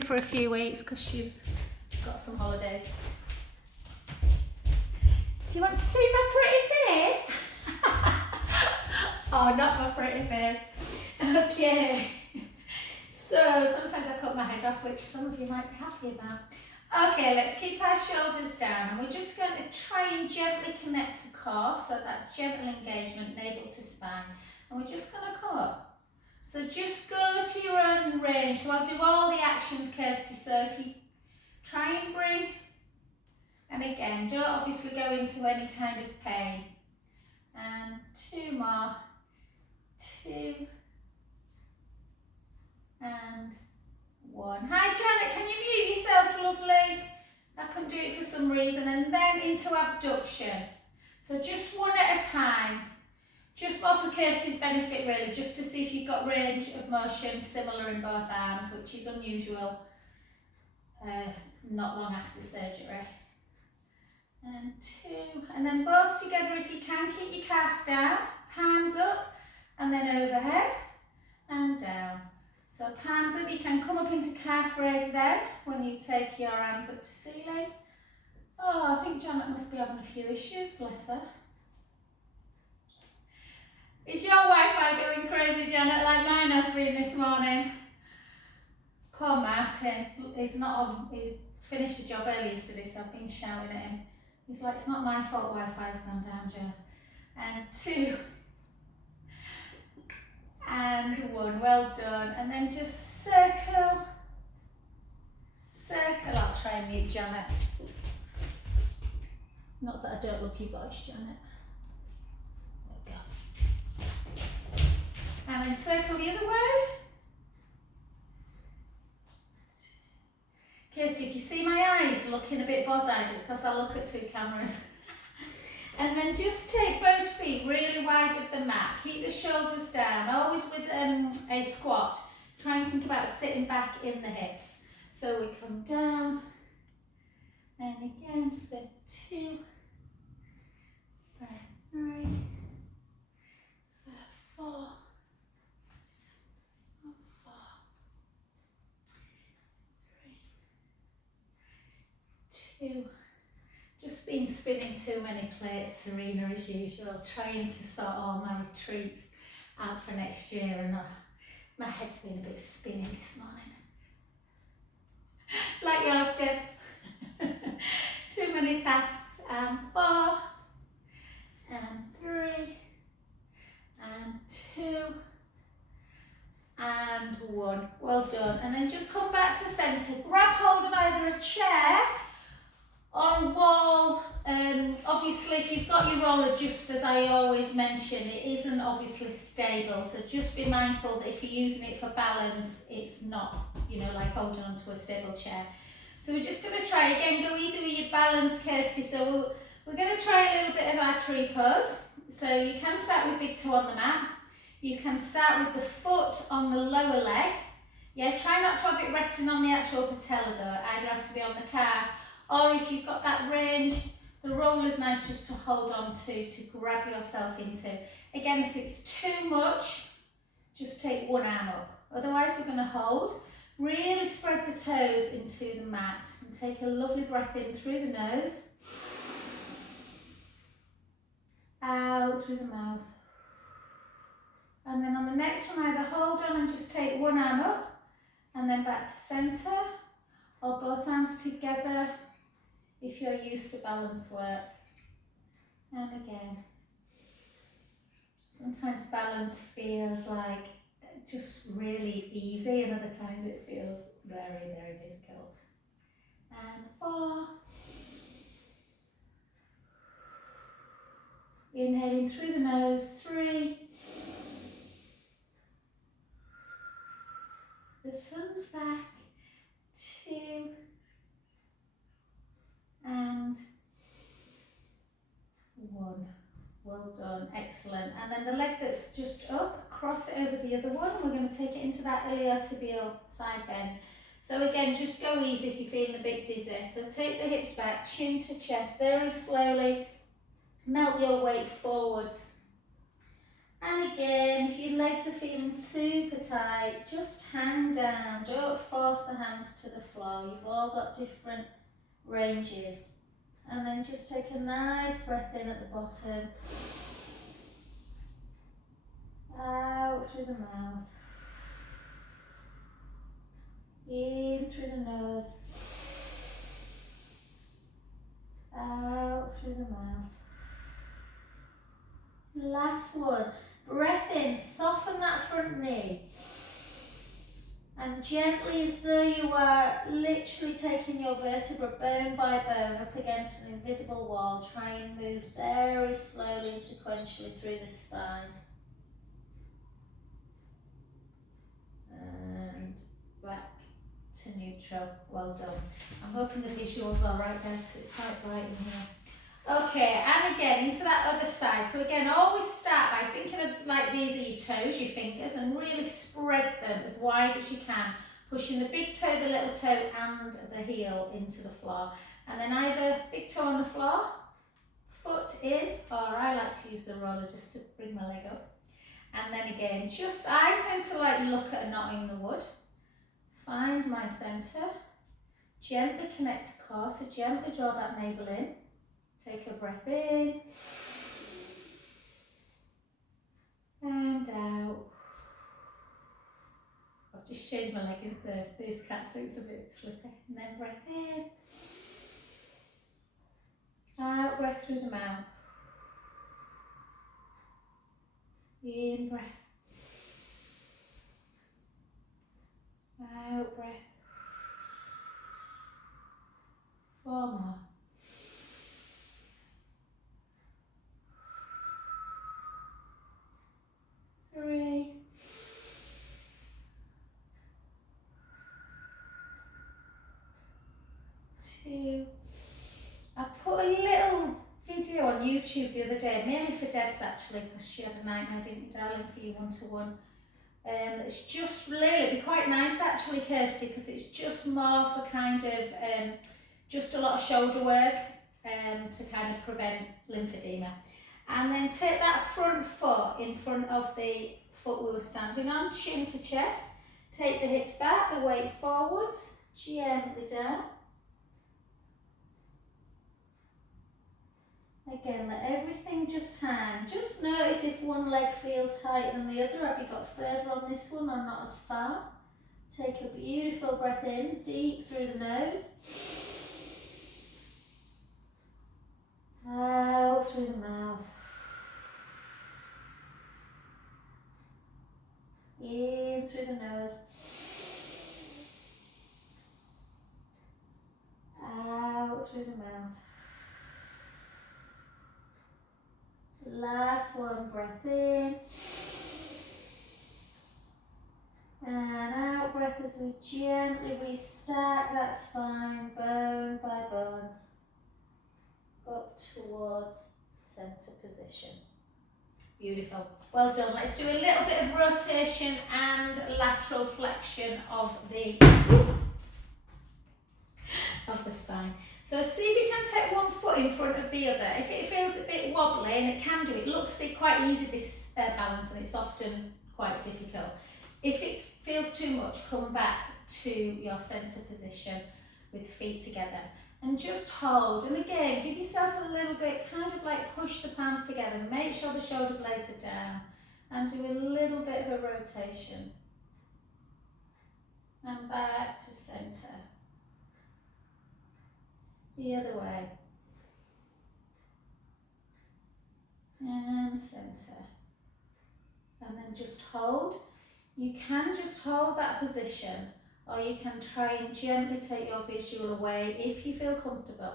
for a few weeks because she's got some holidays. Do you want to see my pretty face? Oh, not my pretty face. Okay. So sometimes I cut my head off, which some of you might be happy about. Okay, let's keep our shoulders down, and we're just going to try and gently connect to core, so that gentle engagement, navel to spine. And we're just going to come up. So just go to your own range. So I'll do all the actions, Kirsty. So if you try and bring, and again, don't obviously go into any kind of pain. And 2 more. 2. And 1. Hi Janet, can you mute yourself, lovely? I couldn't do it for some reason. And then into abduction. So just one at a time. Just more for Kirsty's benefit really, just to see if you've got range of motion similar in both arms, which is unusual not long after surgery. And 2, and then both together if you can, keep your calves down, palms up, and then overhead and down. So palms up, you can come up into calf raise then, when you take your arms up to ceiling. Oh, I think Janet must be having a few issues, bless her. Is your Wi-Fi going crazy, Janet, like mine has been this morning? Poor Martin, he's finished the job early yesterday, so I've been shouting at him. He's like, it's not my fault Wi-Fi's gone down, Jen. And 2. And 1, well done. And then just circle. Circle, I'll try and mute Janet. Not that I don't love your voice, Janet. There we go. And then circle the other way. Kirsty, if you see my eyes looking a bit boz-eyed, it's because I look at 2 cameras. And then just take both feet really wide of the mat. Keep the shoulders down, always with a squat. Try and think about sitting back in the hips. So we come down, and again for 2, for 3, for 4, 2. Just been spinning too many plates, Serena, as usual, trying to sort all my retreats out for next year, and my head's been a bit spinning this morning. Like yours, Debs. Too many tasks. And 4, and 3, and 2, and 1. Well done. And then just come back to centre. Grab hold of either a chair or a wall. Obviously if you've got your roller, just as I always mention, it isn't obviously stable, so just be mindful that if you're using it for balance, it's not, you know, like holding onto a stable chair. So we're just going to try again, go easy with your balance, Kirsty. So we're going to try a little bit of our tree pose. So you can start with big toe on the mat. You can start with the foot on the lower leg. Yeah, try not to have it resting on the actual patella though, it either has to be on the calf, or if you've got that range, the roller's nice just to hold on to grab yourself into. Again, if it's too much, just take one arm up. Otherwise, we're going to hold. Really spread the toes into the mat and take a lovely breath in through the nose. Out through the mouth. And then on the next one, either hold on and just take one arm up and then back to centre, or both arms together if you're used to balance work. And again, sometimes balance feels like just really easy, and other times it feels very, very difficult. And 4. Inhaling through the nose, 3. The sun's back, 2. And 1. Well done, excellent. And then the leg that's just up, cross it over the other one. We're going to take it into that iliotibial side bend. So again, just go easy if you're feeling a bit dizzy. So take the hips back, chin to chest, very slowly. Melt your weight forwards And again, if your legs are feeling super tight, just hang down. Don't force the hands to the floor. You've all got different ranges. And then just take a nice breath in at the bottom. Out through the mouth. In through the nose. Out through the mouth. Last one. Breath in, soften that front knee. And gently, as though you are literally taking your vertebra bone by bone up against an invisible wall, try and move very slowly and sequentially through the spine. And back to neutral. Well done. I'm hoping the visuals are right, guys. It's quite bright in here. Okay, and again into that other side. So again, always start by thinking of like these are your toes, your fingers, and really spread them as wide as you can, pushing the big toe, the little toe, and the heel into the floor. And then either big toe on the floor, foot in, or I like to use the roller just to bring my leg up. And then again, just I tend to like look at a knot in the wood, find my centre, gently connect to core, so gently draw that navel in. Take a breath in and out. I've just changed my leg instead. This cat suit's a bit slippy. And then breath in. Out, breath through the mouth. In, breath. Out, breath. 4 more. 3, 2. I put a little video on YouTube the other day, mainly for Debs actually, because she had a nightmare, didn't you, darling, for you one-to-one. It's just really, it'd be quite nice actually, Kirsty, because it's just more for kind of, just a lot of shoulder work to kind of prevent lymphedema. And then take that front foot in front of the foot we were standing on, chin to chest. Take the hips back, the weight forwards, gently down. Again, let everything just hang. Just notice if one leg feels tighter than the other. Have you got further on this one or not as far? Take a beautiful breath in, deep through the nose. Out through the mouth. In through the nose. Out through the mouth. Last one, breath in. And out, breath as we gently restack that spine, bone by bone, up towards centre position. Beautiful. Well done. Let's do a little bit of rotation and lateral flexion of the spine. So see if you can take one foot in front of the other. If it feels a bit wobbly, and it can do, it looks quite easy, this balance, and it's often quite difficult. If it feels too much, come back to your centre position with feet together. And just hold, and again, give yourself a little bit, kind of like push the palms together, make sure the shoulder blades are down, and do a little bit of a rotation. And back to centre. The other way. And centre. And then just hold. You can just hold that position, or you can try and gently take your visual away if you feel comfortable.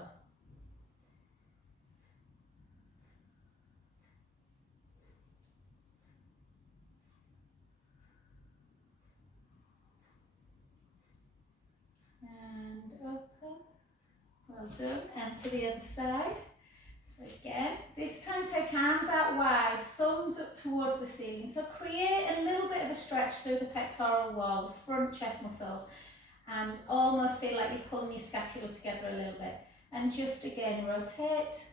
And open. Well done. And to the other side. So again, this time take arms out wide, thumbs up towards the ceiling. So create a little bit of a stretch through the pectoral wall, the front chest muscles, and almost feel like you're pulling your scapula together a little bit. And just again, rotate.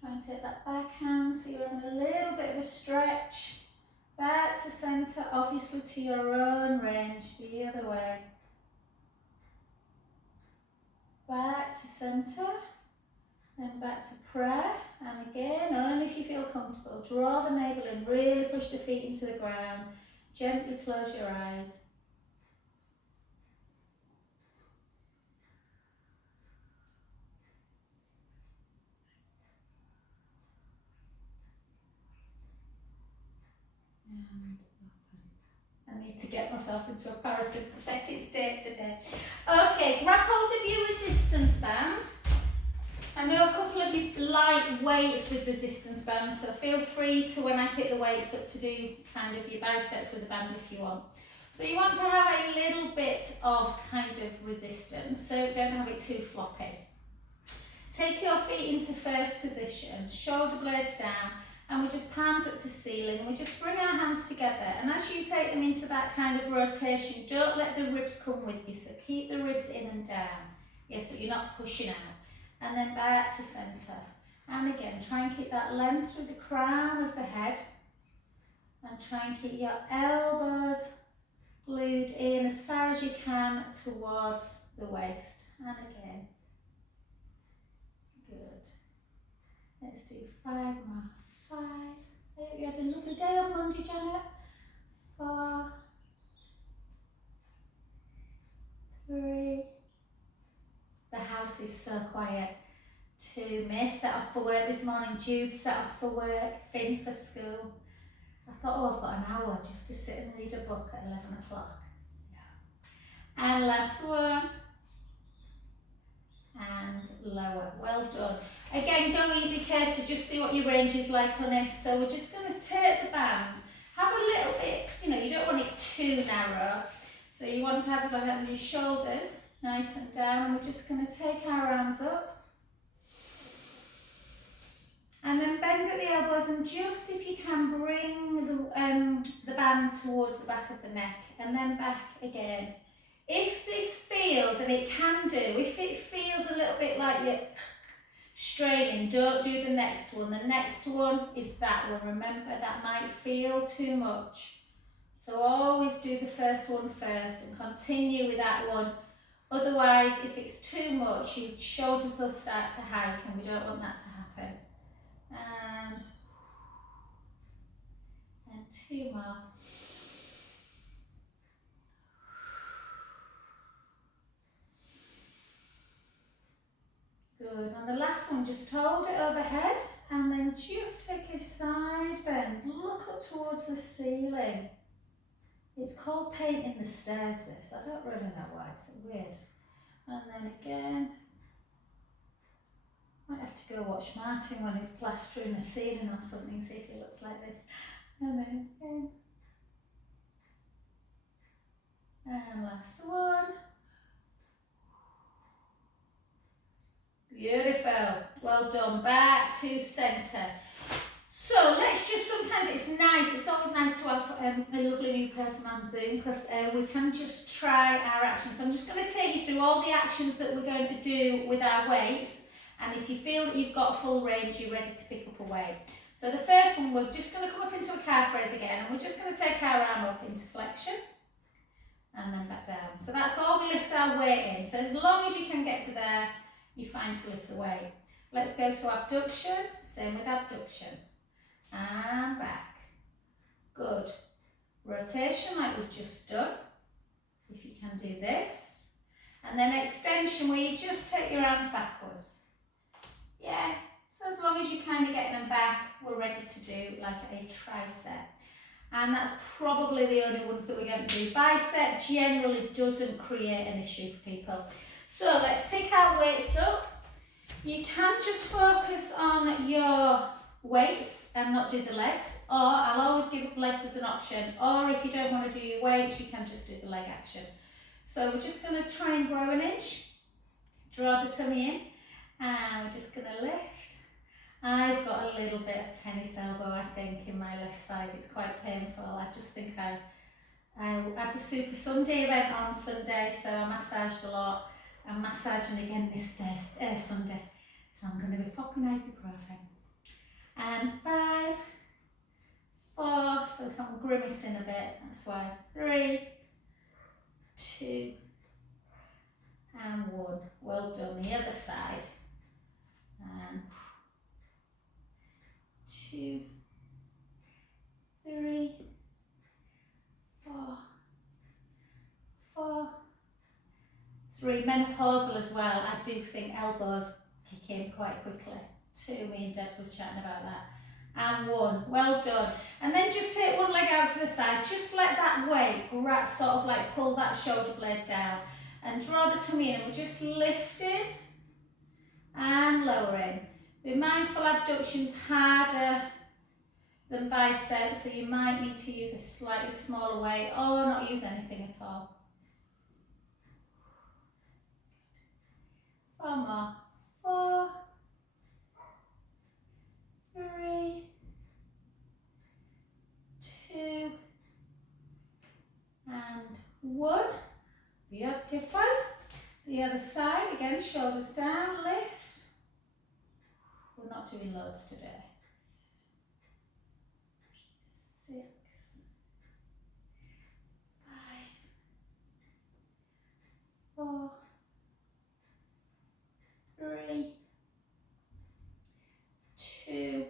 Try and take that back hand so you're having a little bit of a stretch. Back to centre, obviously to your own range, the other way. Back to centre, then back to prayer, and again, only if you feel comfortable. Draw the navel in, really push the feet into the ground, gently close your eyes. And open. I need to get myself into a parasympathetic state today. Okay, grab hold of your resistance band. I know a couple of you like weights with resistance bands, so feel free to, when I pick the weights up, to do kind of your biceps with the band if you want. So you want to have a little bit of kind of resistance, so don't have it too floppy. Take your feet into first position, shoulder blades down, and we just palms up to ceiling. We just bring our hands together, and as you take them into that kind of rotation, don't let the ribs come with you, so keep the ribs in and down. Yes, so you're not pushing out. And then back to centre. And again, try and keep that length through the crown of the head. And try and keep your elbows glued in as far as you can towards the waist. And again. Good. Let's do 5 more. 5. I hope you had a lovely day on Monday, Janet. 4. 3. The house is so quiet. 2, May set off for work this morning, Jude set off for work, Finn for school. I thought, oh, I've got an hour just to sit and read a book at 11 o'clock. Yeah. And last one. And lower. Well done. Again, go easy, Kirsty, just see what your range is like on it. So we're just going to take the band. Have a little bit, you don't want it too narrow. So you want to have the hand on your shoulders. Nice and down, and we're just going to take our arms up and then bend at the elbows, and just if you can bring the band towards the back of the neck and then back again. If this feels, and it can do, if it feels a little bit like you're straining, don't do the next one. The next one is that one. Remember, that might feel too much. So always do the first one first and continue with that one. Otherwise, if it's too much, your shoulders will start to hike, and we don't want that to happen. And 2 more. Good. On the last one, just hold it overhead, and then just take a side bend. Look up towards the ceiling. It's called painting the stairs, this. I don't really know why, it's weird. And then again, might have to go watch Martin when he's plastering the ceiling or something, see if he looks like this. And then again. And last one. Beautiful. Well done. Back to centre. So let's just, sometimes it's always nice to have a lovely new person on Zoom, because we can just try our actions. So I'm just going to take you through all the actions that we're going to do with our weights, and if you feel that you've got full range, you're ready to pick up a weight. So the first one, we're just going to come up into a calf raise again, and we're just going to take our arm up into flexion and then back down. So that's all we lift our weight in. So as long as you can get to there, you're fine to lift the weight. Let's go to abduction, same with abduction. And back. Good. Rotation like we've just done, if you can do this. And then extension, where you just take your arms backwards. Yeah, so as long as you kind of get them back, we're ready to do like a tricep. And that's probably the only ones that we're going to do. Bicep generally doesn't create an issue for people. So let's pick our weights up. You can just focus on your weights and not do the legs, or I'll always give legs as an option, or if you don't want to do your weights, you can just do the leg action. So we're just going to try and grow an inch, draw the tummy in, and we're just going to lift. I've got a little bit of tennis elbow, I think, in my left side. It's quite painful. I just think I had the Super Sunday event on Sunday, so I massaged a lot. I'm massaging again this Sunday, so I'm going to be popping ibuprofen. and 5, 4, so if I'm grimacing a bit, that's why, 3, 2, and 1. Well done, the other side, and 2, 3, 4, 4, 3. Menopausal as well, I do think elbows kick in quite quickly. 2, me and Debs were chatting about that. And 1, well done. And then just take one leg out to the side, just let that weight sort of like pull that shoulder blade down and draw the tummy in, and we're just lifting and lowering. Be mindful abduction's harder than biceps, so you might need to use a slightly smaller weight or not use anything at all. 4 more. 4, 3, 2, and 1. Beautiful. The other side, again, shoulders down, lift. We're not doing loads today. 6, 5, 4, 3, 2,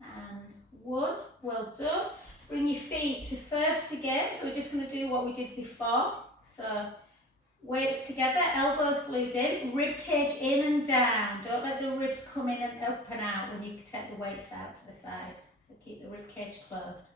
and 1. Well done. Bring your feet to first again. So we're just going to do what we did before. So weights together, elbows glued in, rib cage in and down. Don't let the ribs come in and up and out when you take the weights out to the side. So keep the rib cage closed.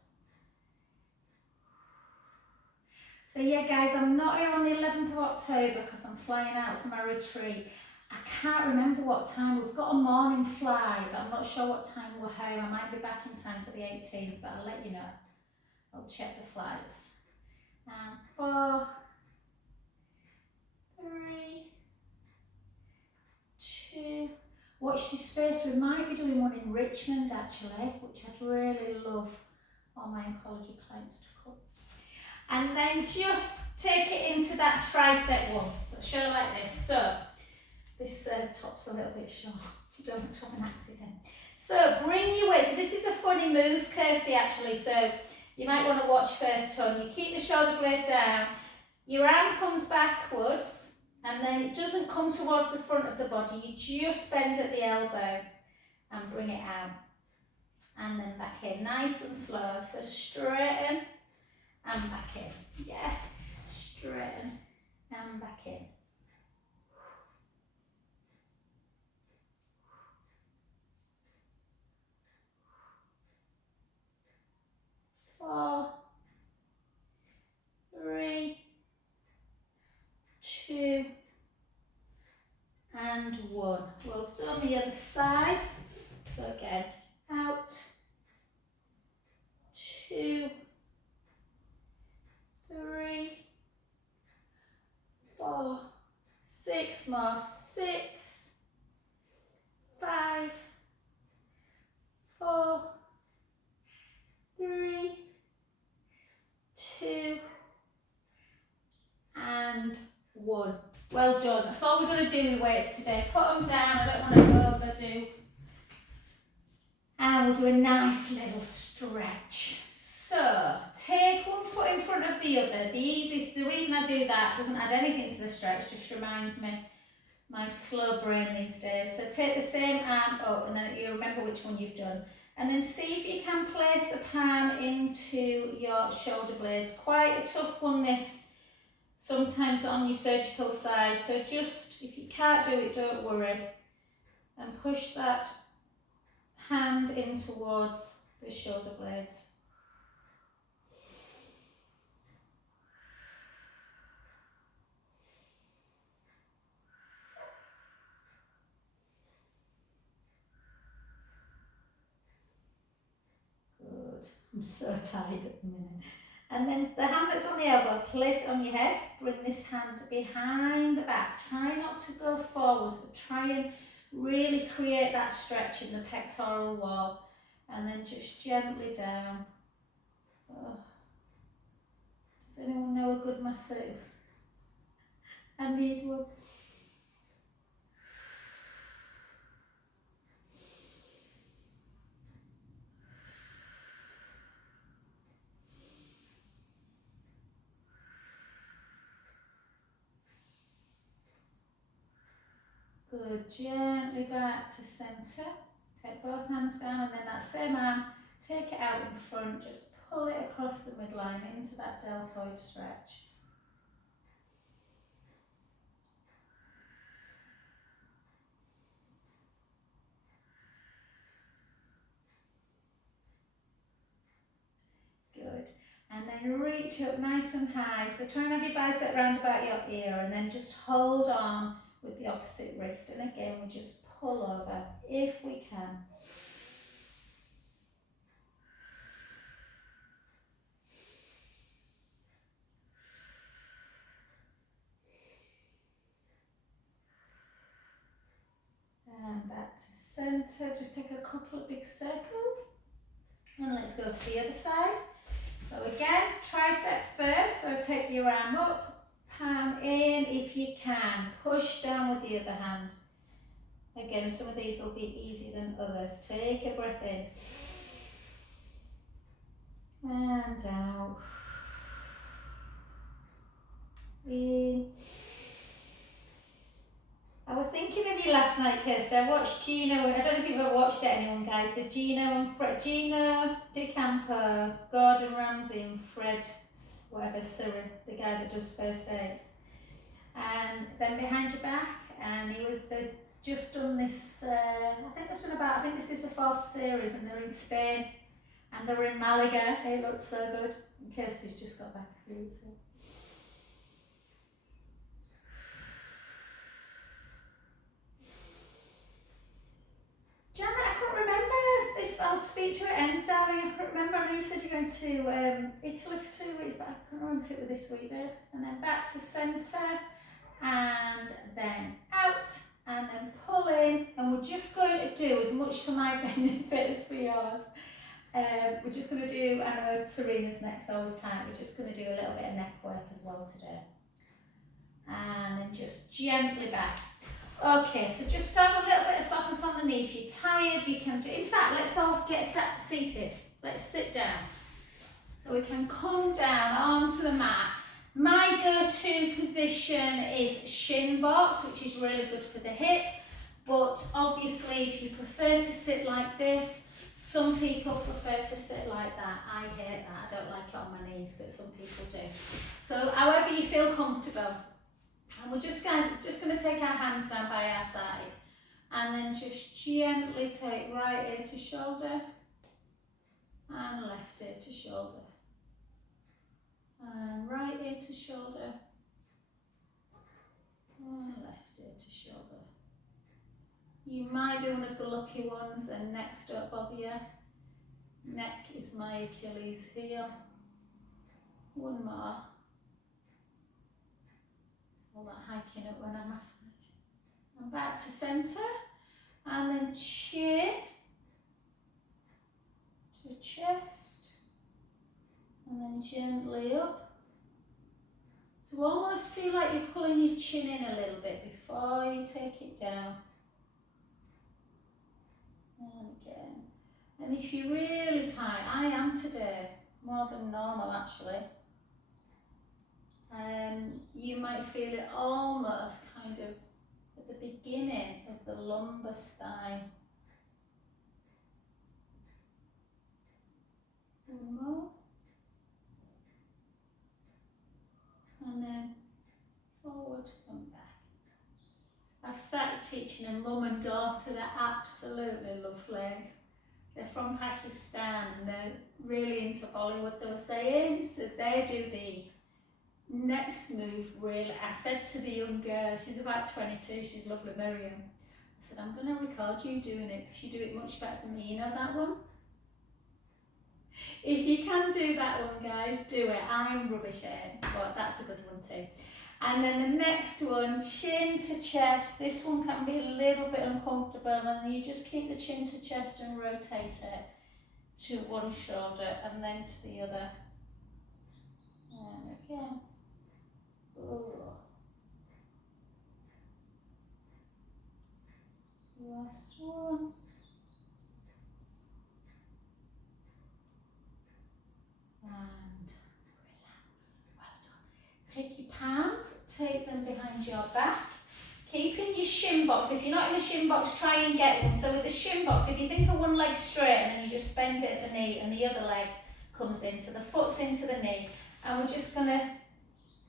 So yeah guys, I'm not here on the 11th of October because I'm flying out for my retreat. I can't remember what time. We've got a morning fly, but I'm not sure what time we're home. I might be back in time for the 18th, but I'll let you know. I'll check the flights. And 4, 3, 2. Watch this space. We might be doing one in Richmond actually, which I'd really love all my oncology clients to come. And then just take it into that tricep one. So show like this. So this top's a little bit short. Don't have an accident. So bring your weight. So this is a funny move, Kirsty, actually. So you might want to watch first, Tone. You keep the shoulder blade down. Your arm comes backwards, and then it doesn't come towards the front of the body. You just bend at the elbow and bring it out. And then back in, nice and slow. So straighten and back in. Yeah, straighten and back in. 4, 3, 2, and 1. Well done, the other side. So again, out, 2, 3, 4, 6 more, 6, 5, 4, 3, 2, and 1. Well done. That's all we're going to do with weights today. Put them down. I don't want to overdo. And we'll do a nice little stretch. So take one foot in front of the other. The reason I do that doesn't add anything to the stretch, just reminds me my slow brain these days. So take the same arm up, and then you remember which one you've done. And then see if you can place the palm into your shoulder blades. Quite a tough one, this, sometimes on your surgical side. So just, if you can't do it, don't worry. And push that hand in towards the shoulder blades. Good. I'm so tired at the minute. And then the hand that's on the elbow, place it on your head. Bring this hand behind the back. Try not to go forwards, but try and really create that stretch in the pectoral wall. And then just gently down. Oh. Does anyone know a good masseuse? I need one. good. Gently back to centre. Take both hands down, and then that same arm, take it out in front, just pull it across the midline into that deltoid stretch. Good. And then reach up nice and high. So try and have your bicep round about your ear, and then just hold on with the opposite wrist. And again, we just pull over if we can. And back to centre. Just take a couple of big circles. And let's go to the other side. So again, tricep first. So take your arm up, palm in if you can. Push down with the other hand. Again, some of these will be easier than others. Take a breath in. And out. In. I was thinking of you last night, Kirsty. I watched Gino. I don't know if you've ever watched it, anyone, guys. The Gino DeCampo, Gordon Ramsay, and Fred, whatever, Surrey, the guy that does first aids. And then behind your back, and he was just done this. I think this is the 4th series, and they're in Spain, and they were in Malaga. It looked so good. And Kirsty's just got back a few weeks ago. Janet, I can't remember if I'll speak to you at end, darling. I can't remember. I know you said you're going to Italy for 2 weeks, but I can't remember if it was this week, babe. And then back to centre, and then out, and then pull in. And we're just going to do as much for my benefit as for yours. We're just going to do, I know Serena's next, so I was tired. We're just going to do a little bit of neck work as well today. And then just gently back. Okay, so just have a little bit of softness on the knee. If you're tired, you can do. In fact, let's all get seated. Let's sit down. So we can come down onto the mat. My go-to position is shin box, which is really good for the hip. But obviously, if you prefer to sit like this, some people prefer to sit like that. I hate that. I don't like it on my knees, but some people do. So however you feel comfortable. And we're just going to take our hands down by our side, and then just gently take right ear to shoulder and left ear to shoulder, and right ear to shoulder and left ear to shoulder. You might be one of the lucky ones and necks don't bother you. Neck is my Achilles heel. One more. All that hiking up when I massage. And back to centre, and then chin to chest, and then gently up. So almost feel like you're pulling your chin in a little bit before you take it down. And again. And if you're really tight, I am today, more than normal actually. You might feel it almost kind of at the beginning of the lumbar spine. One more. And then forward and back. I've started teaching a mum and daughter. They're absolutely lovely. They're from Pakistan and they're really into Bollywood, they were saying. So they do the next move, really. I said to the young girl, she's about 22, she's lovely, Miriam. I said, I'm going to record you doing it because you do it much better than me. You know that one? If you can do that one, guys, do it. I'm rubbish at it, but that's a good one too. And then the next one, chin to chest. This one can be a little bit uncomfortable, and you just keep the chin to chest and rotate it to one shoulder and then to the other. And again. Ooh. Last one. And relax. Well done. Take your palms, take them behind your back. Keeping your shin box. If you're not in a shin box, try and get one. So with the shin box, if you think of one leg straight and then you just bend it at the knee and the other leg comes in, so the foot's into the knee, and we're just going to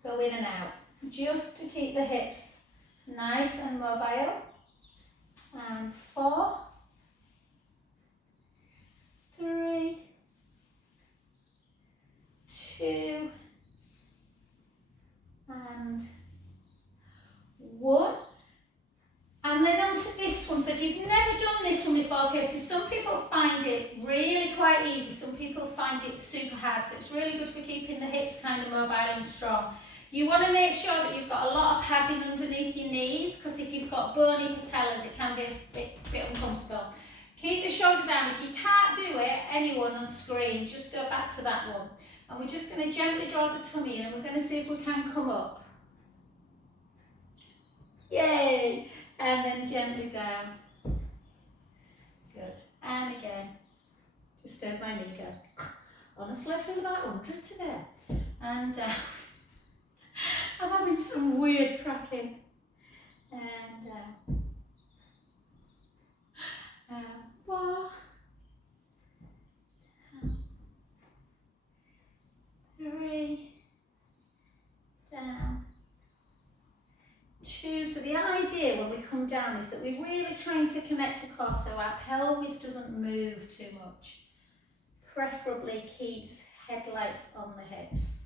go in and out, just to keep the hips nice and mobile. And 4, 3, 2, and 1. And then onto this one. So if you've never done this one before, okay, so some people find it really quite easy, some people find it super hard, so it's really good for keeping the hips kind of mobile and strong. You want to make sure that you've got a lot of padding underneath your knees, because if you've got bony patellas, it can be a bit uncomfortable. Keep the shoulder down. If you can't do it, anyone on screen, just go back to that one. And we're just going to gently draw the tummy in, and we're going to see if we can come up. Yay! And then gently down. Good. And again. Just heard my knee go. Honestly, I feel about 100 today. And I'm having some weird cracking. And 4, 3, down, 2. So the idea when we come down is that we're really trying to connect to core, so our pelvis doesn't move too much. Preferably keeps headlights on the hips.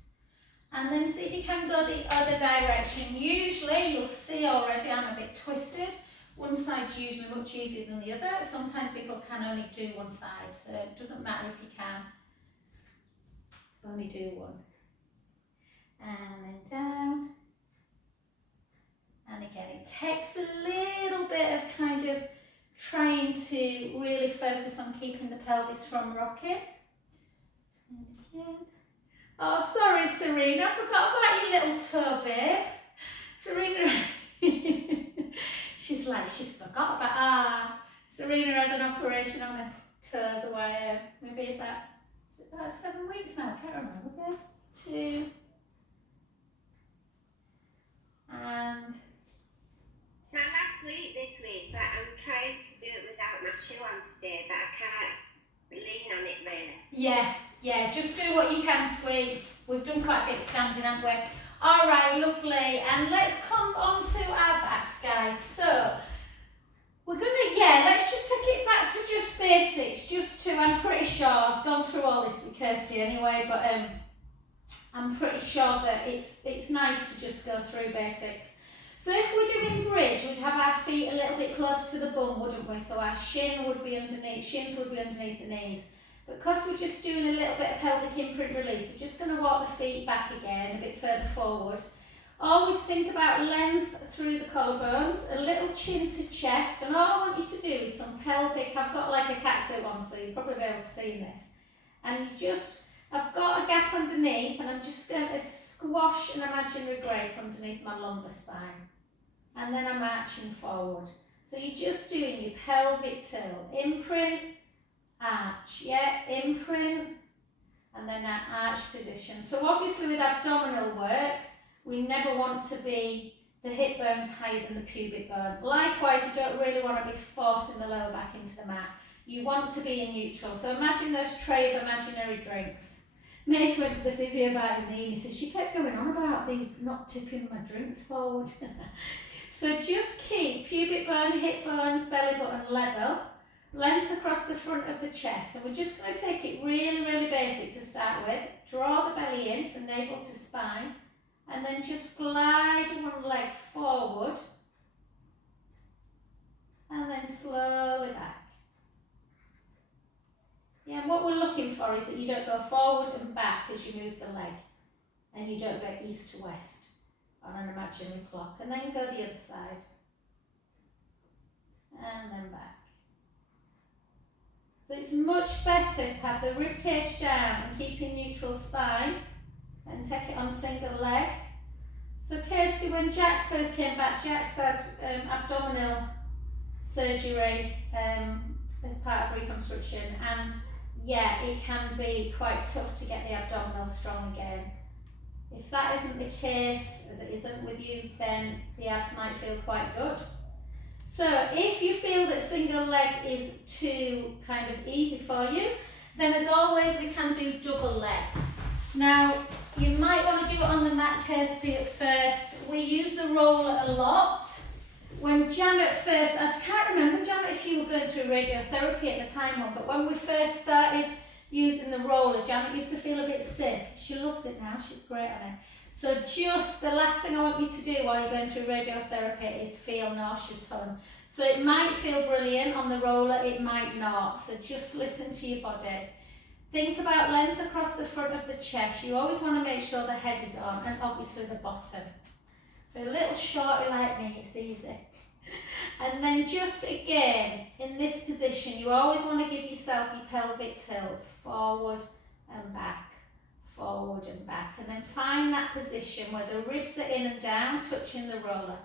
And then see if you can go the other direction. Usually you'll see already I'm a bit twisted. One side's usually much easier than the other. Sometimes people can only do one side, so it doesn't matter if you can only do one. And then down. And again, it takes a little bit of kind of trying to really focus on keeping the pelvis from rocking. And again. Oh, sorry, Serena, I forgot about your little toe, babe. Serena, she's forgot about, Serena had an operation on her toes a while, maybe about 7 weeks now, I can't remember, babe. 2. And my last week this week, but I'm trying to do it without my shoe on today, but I can't lean on it really. Yeah, just do what you can, sweet. We've done quite a bit of standing, haven't we? All right, lovely. And let's come on to our backs, guys. So we're let's just take it back to just basics, I'm pretty sure I've gone through all this with Kirsty anyway, but I'm pretty sure that it's nice to just go through basics. So if we're doing bridge, we'd have our feet a little bit close to the bum, wouldn't we? So our shins would be underneath the knees. But because we're just doing a little bit of pelvic imprint release, we're just going to walk the feet back again, a bit further forward. Always think about length through the collarbones, a little chin to chest, and all I want you to do is some pelvic, I've got like a catsuit on, so you'll probably be able to see this. And I've got a gap underneath, and I'm just going to squash an imaginary grape underneath my lumbar spine. And then I'm arching forward. So you're just doing your pelvic tilt. Imprint, arch, imprint, and then that arch position. So obviously with abdominal work, we never want to be the hip bones higher than the pubic bone. Likewise, we don't really want to be forcing the lower back into the mat. You want to be in neutral. So imagine those tray of imaginary drinks. Mace went to the physio about his knee and he said, she kept going on about these not tipping my drinks forward. So just keep pubic bone, hip bones, belly button level, length across the front of the chest. So we're just going to take it really, really basic to start with. Draw the belly in, so navel to spine, and then just glide one leg forward, and then slowly back. Yeah, and what we're looking for is that you don't go forward and back as you move the leg, and you don't go east to west on an imaginary clock, and then go the other side, and then back. So it's much better to have the rib cage down and keeping neutral spine, and take it on single leg. So Kirsty, when Jax first came back, Jax had abdominal surgery as part of reconstruction, and yeah, it can be quite tough to get the abdominal strong again. If that isn't the case, as it it isn't with you, then the abs might feel quite good. So if you feel that single leg is too kind of easy for you, then as always we can do double leg. Now you might want to do it on the mat, Kirsty, at first. We use the roller a lot. When Janet first, I can't remember, Janet, if you were going through radiotherapy at the time, but when we first started using the roller, Janet used to feel a bit sick. She loves it now, she's great on it. So just the last thing I want you to do while you're going through radiotherapy is feel nauseous, hon. So it might feel brilliant on the roller, it might not. So just listen to your body. Think about length across the front of the chest. You always want to make sure the head is on, and obviously the bottom. For a little shorty like me, it's easy. And then just again, in this position, you always want to give yourself your pelvic tilts, forward and back, forward and back. And then find that position where the ribs are in and down, touching the roller.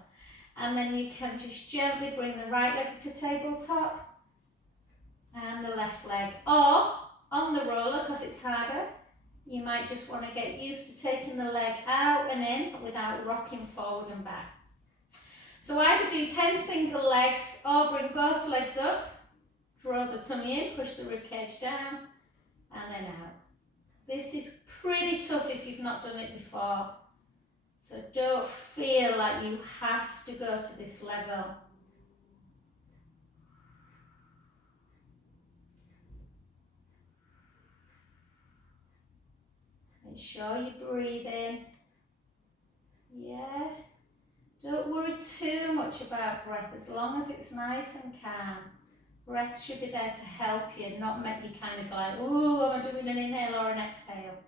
And then you can just gently bring the right leg to tabletop and the left leg. Or on the roller, because it's harder, you might just want to get used to taking the leg out and in without rocking forward and back. So either do 10 single legs or bring both legs up, draw the tummy in, push the rib cage down, and then out. This is pretty tough if you've not done it before. So don't feel like you have to go to this level. Make sure you breathe in. Yeah. Don't worry too much about breath, as long as it's nice and calm. Breath should be there to help you, not make you kind of like, oh, am I doing an inhale or an exhale?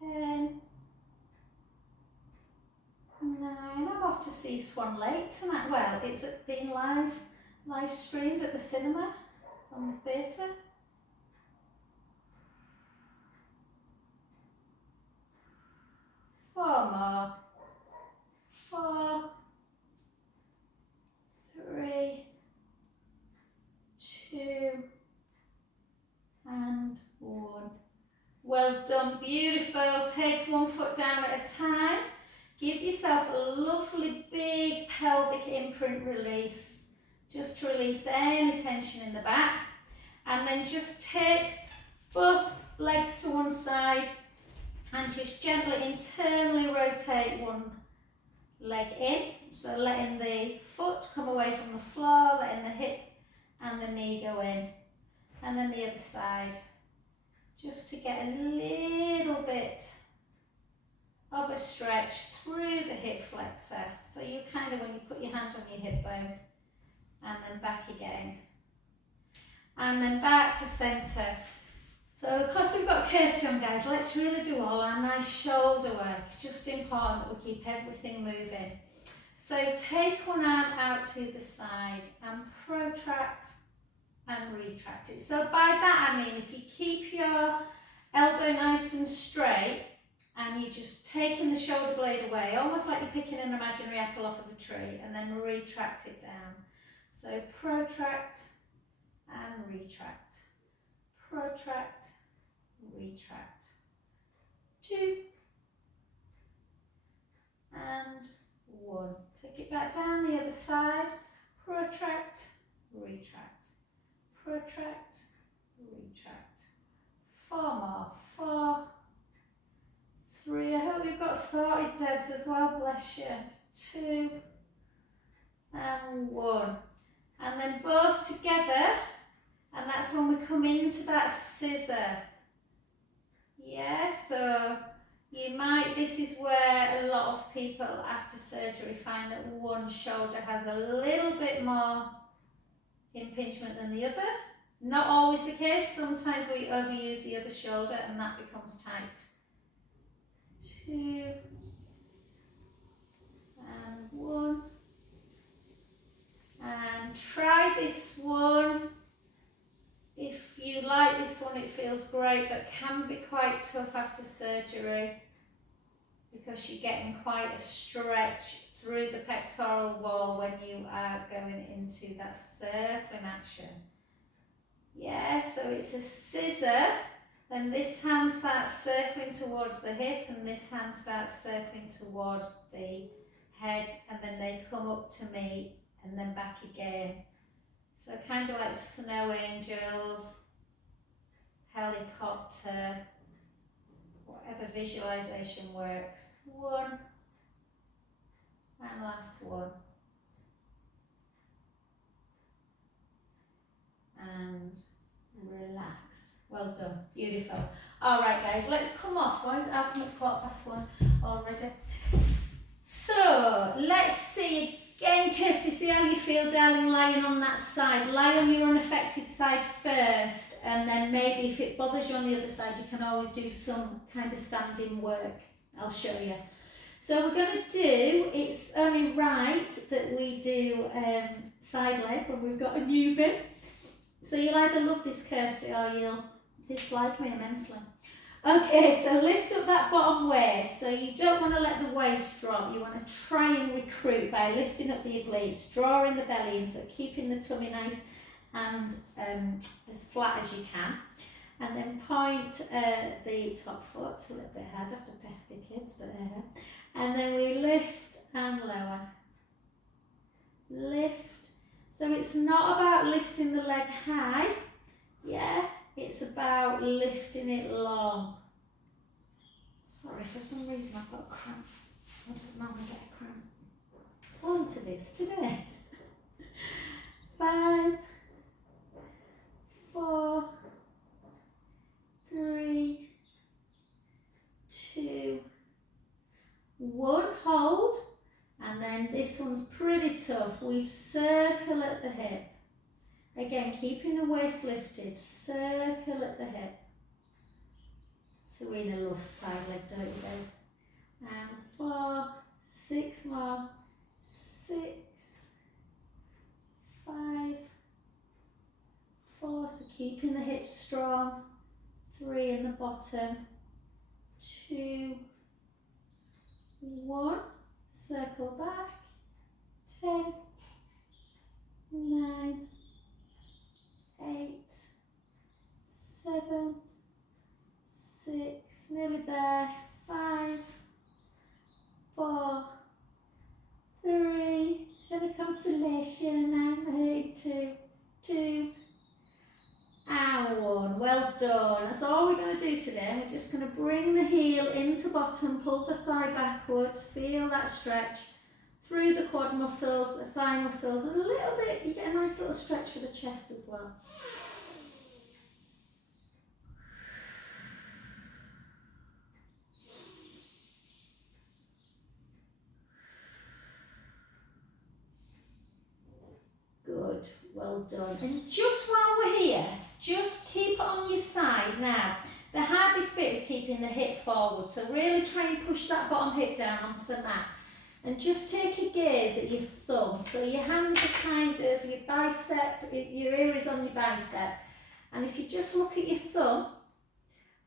Ten, 9. I'm off to see Swan Lake tonight. Well, it's been live streamed at the cinema on the theatre. 4 more. 4, 3, 2, and 1. Well done, beautiful. Take one foot down at a time. Give yourself a lovely big pelvic imprint release, just to release any tension in the back. And then just take both legs to one side and just gently internally rotate one leg in. So letting the foot come away from the floor, letting the hip and the knee go in. And then the other side, just to get a little bit of a stretch through the hip flexor. So you kind of, when you put your hand on your hip bone, and then back again. And then back to centre. So because we've got Kirsty on, guys, let's really do all our nice shoulder work. It's just important that we keep everything moving. So take one arm out to the side and protract and retract it. So by that I mean, if you keep your elbow nice and straight and you're just taking the shoulder blade away, almost like you're picking an imaginary apple off of a tree, and then retract it down. So protract and retract. Protract, retract. 2 and 1. Take it back down the other side. Protract, retract. Protract, retract. 4 more. 4, 3. I hope you've got sorted, Debs, as well. Bless you. 2 and 1. And then both together. And that's when we come into that scissor. Yeah, so you might, this is where a lot of people after surgery find that one shoulder has a little bit more impingement than the other. Not always the case, sometimes we overuse the other shoulder and that becomes tight. 2 and 1. And try this one. If you like this one, it feels great, but can be quite tough after surgery because you're getting quite a stretch through the pectoral wall when you are going into that circling action. Yeah, so it's a scissor, then this hand starts circling towards the hip and this hand starts circling towards the head, and then they come up to me and then back again. So kind of like snow angels, helicopter, whatever visualization works. One, and last one. And relax. Well done. Beautiful. All right, guys, let's come off. Why is it how come it's 1:15 already? So let's see again, Kirsty. See how you feel, darling, lying on that side. Lie on your unaffected side first, and then maybe if it bothers you on the other side, you can always do some kind of standing work. I'll show you. So we're going to do, it's only right that we do side leg when we've got a newbie. So you'll either love this, Kirsty, or you'll dislike me immensely. Okay, so lift up that bottom waist. So you don't want to let the waist drop. You want to try and recruit by lifting up the obliques, drawing the belly in, so keeping the tummy nice and as flat as you can. And then point the top foot a little bit hard. I have to pesky kids, but and then we lift and lower. Lift. So it's not about lifting the leg high, yeah, it's about lifting it long. Sorry, for some reason I've got a cramp. I don't know how I get a cramp. Fall into this today. 5, 4, 3, 2, 1, hold. And then this one's pretty tough. We circle at the hip. Again, keeping the waist lifted, circle at the hip. Serena loves side leg, don't you, babe? And 4, 6 more, 6, 5, 4, so keeping the hips strong, 3 in the bottom, 2, 1. Circle back, 10, 9, 8, 7, 6, nearly there, 5, 4, 3, semi-consolation, and 2, and 1. Well done. That's all we're going to do today. We're just going to bring the heel into bottom, pull the thigh backwards, feel that stretch through the quad muscles, the thigh muscles, and a little bit, you get a nice little stretch for the chest as well. Good, well done. And just while we're here, just keep it on your side now. The hardest bit is keeping the hip forward, so really try and push that bottom hip down onto the mat. And just take your gaze at your thumb, so your hands are kind of, your bicep, your ear is on your bicep. And if you just look at your thumb,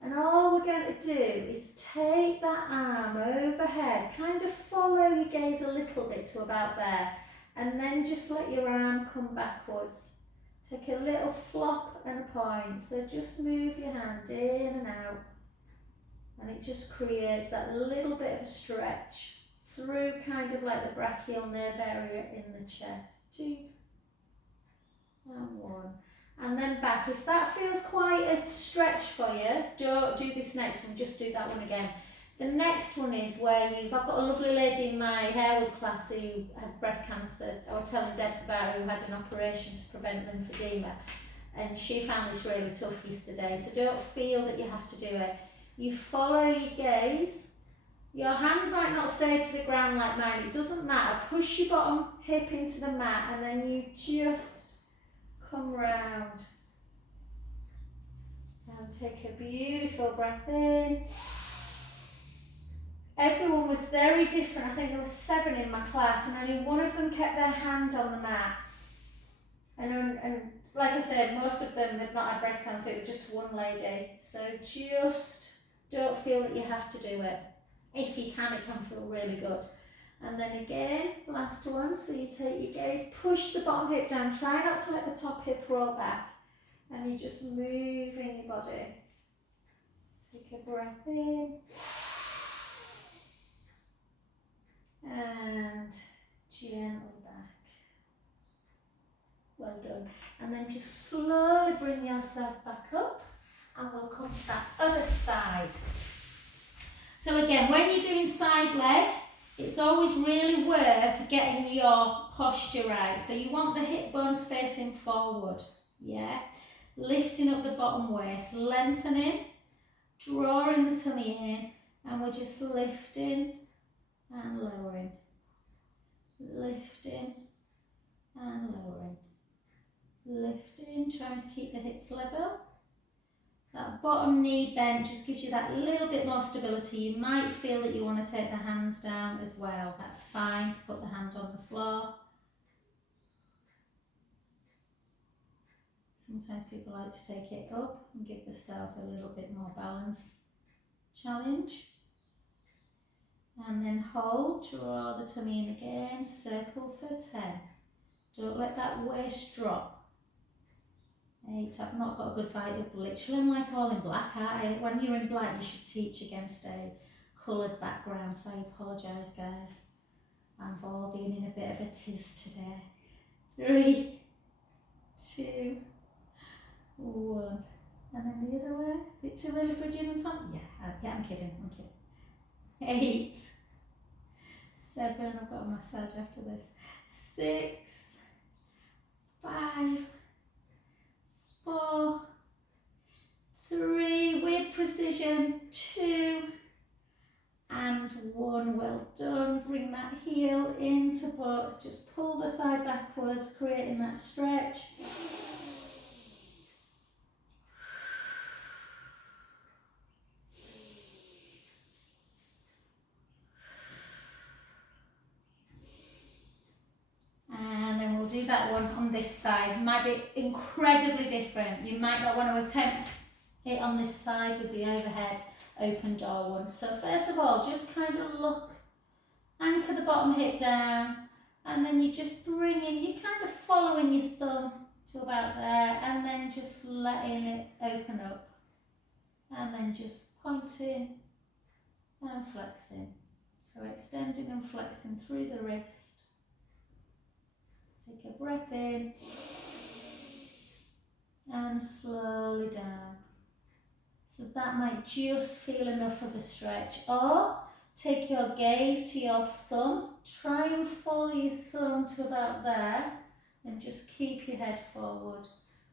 and all we're going to do is take that arm overhead, kind of follow your gaze a little bit to about there, and then just let your arm come backwards. Take a little flop and a point, so just move your hand in and out, and it just creates that little bit of a stretch through kind of like the brachial nerve area in the chest. 2 and 1. And then back. If that feels quite a stretch for you, don't do this next one, just do that one again. The next one is where I've got a lovely lady in my Harewood class who had breast cancer. I was telling Debs about her, who had an operation to prevent lymphedema, and she found this really tough yesterday. So don't feel that you have to do it. You follow your gaze. Your hand might not stay to the ground like mine, it doesn't matter. Push your bottom hip into the mat, and then you just come round. And take a beautiful breath in. Everyone was very different. I think there were 7 in my class, and only one of them kept their hand on the mat. And like I said, most of them had not had breast cancer, it was just one lady. So just don't feel that you have to do it. If you can, it can feel really good. And then again, last one, so you take your gaze, push the bottom hip down, try not to let the top hip roll back. And you're just moving your body. Take a breath in. And gently back. Well done. And then just slowly bring yourself back up and we'll come to that other side. So again, when you're doing side leg, it's always really worth getting your posture right. So you want the hip bones facing forward, yeah? Lifting up the bottom waist, lengthening, drawing the tummy in, and we're just lifting and lowering. Lifting and lowering. Lifting, trying to keep the hips level. That bottom knee bend just gives you that little bit more stability. You might feel that you want to take the hands down as well. That's fine to put the hand on the floor. Sometimes people like to take it up and give themselves a little bit more balance challenge. And then hold, draw the tummy in again, circle for 10. Don't let that waist drop. 8, I've not got a good vibe. Literally, I'm like all in black, aren't I? When you're in black, you should teach against a coloured background, so I apologise, guys. I've all been in a bit of a tiz today. 3, 2, 1. And then the other way. Is it too early for a gin and tonic? Yeah, I'm kidding. 8, 7, I've got a massage after this. 6, 5, 4, 3, with precision, 2, and 1. Well done. Bring that heel into butt. Just pull the thigh backwards, creating that stretch. And then we'll do that one on this side. Might be incredibly different. You might not want to attempt it on this side with the overhead open door one. So first of all, just kind of look, anchor the bottom hip down, and then you just bring in, you're kind of following your thumb to about there, and then just letting it open up, and then just pointing and flexing. So extending and flexing through the wrist. Take a breath in and slowly down. So that might just feel enough of a stretch. Or take your gaze to your thumb. Try and follow your thumb to about there and just keep your head forward.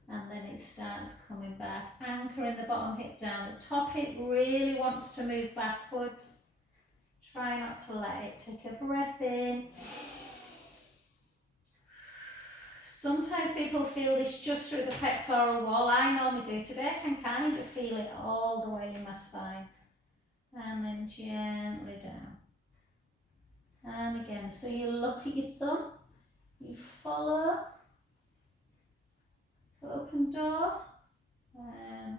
And then it starts coming back. Anchoring the bottom hip down. The top hip really wants to move backwards. Try not to let it. Take a breath in. Sometimes people feel this just through the pectoral wall. I normally do. Today I can kind of feel it all the way in my spine. And then gently down. And again, so you look at your thumb, you follow, open door, and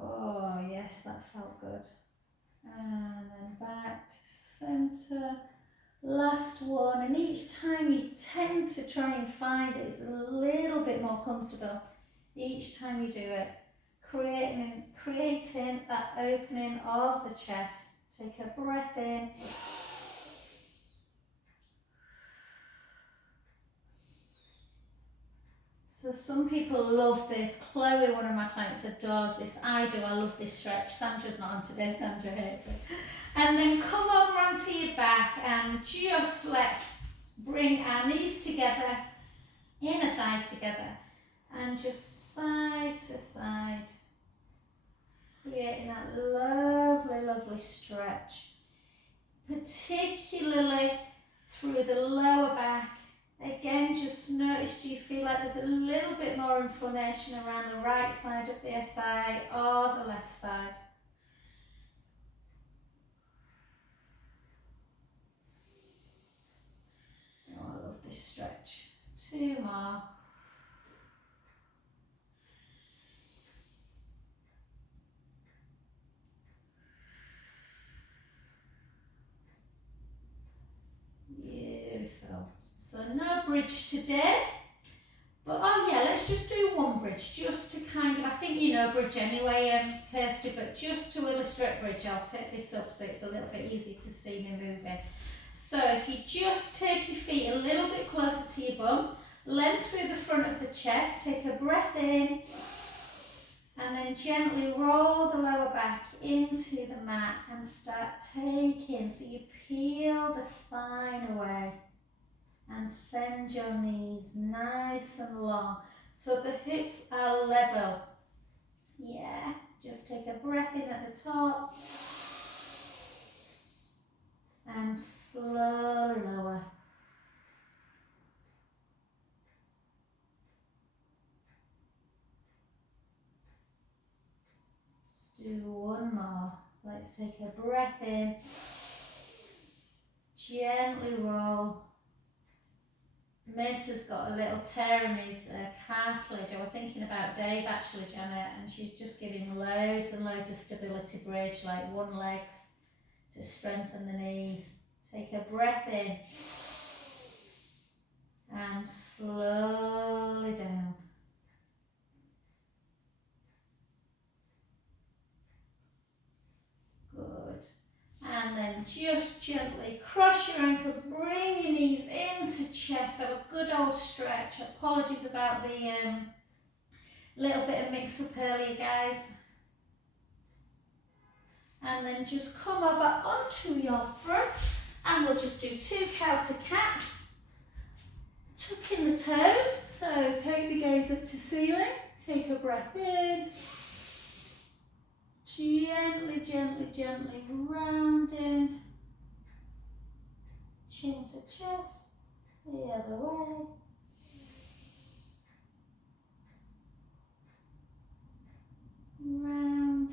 oh yes, that felt good. And then back to centre. Last one, and each time you tend to try and find it's a little bit more comfortable each time you do it, creating that opening of the chest. Take a breath in. So some people love this. Chloe, one of my clients, adores this. I do. I love this stretch. Sandra's not on today. Sandra hates it. And then come over onto your back and just let's bring our knees together, inner thighs together, and just side to side, creating that lovely, lovely stretch, particularly through the lower back. Again, just notice, do you feel like there's a little bit more inflammation around the right side of the SI or the left side? Oh, I love this stretch. 2 more. So no bridge today. But oh yeah, let's just do one bridge, just to kind of, I think you know bridge anyway, Kirsty, but just to illustrate bridge, I'll take this up so it's a little bit easier to see me moving. So if you just take your feet a little bit closer to your bum, length through the front of the chest, take a breath in, and then gently roll the lower back into the mat and start taking, so you peel the spine away. And send your knees nice and long so the hips are level. Yeah, just take a breath in at the top and slowly lower. Let's do one more. Let's take a breath in, gently roll. Miss has got a little tear in his cartilage. I was thinking about Dave actually, Janet, and she's just giving loads and loads of stability bridge, like one legs to strengthen the knees. Take a breath in and slowly down. Good. And then just gently cross your ankles, bring your knees into chest. Have a good old stretch. Apologies about the little bit of mix up earlier, guys. And then just come over onto your front and we'll just do 2 cow to cats. Tuck in the toes, so take the gaze up to ceiling. Take a breath in. Gently, gently, gently rounding, chin to chest, the other way. Round.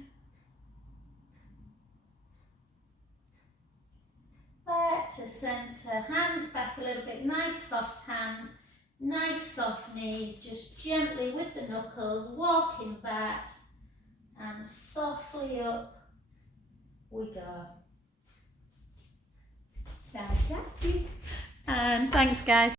Back to centre, hands back a little bit, nice soft hands, nice soft knees, just gently with the knuckles, walking back. And softly up we go. Fantastic. And thanks guys.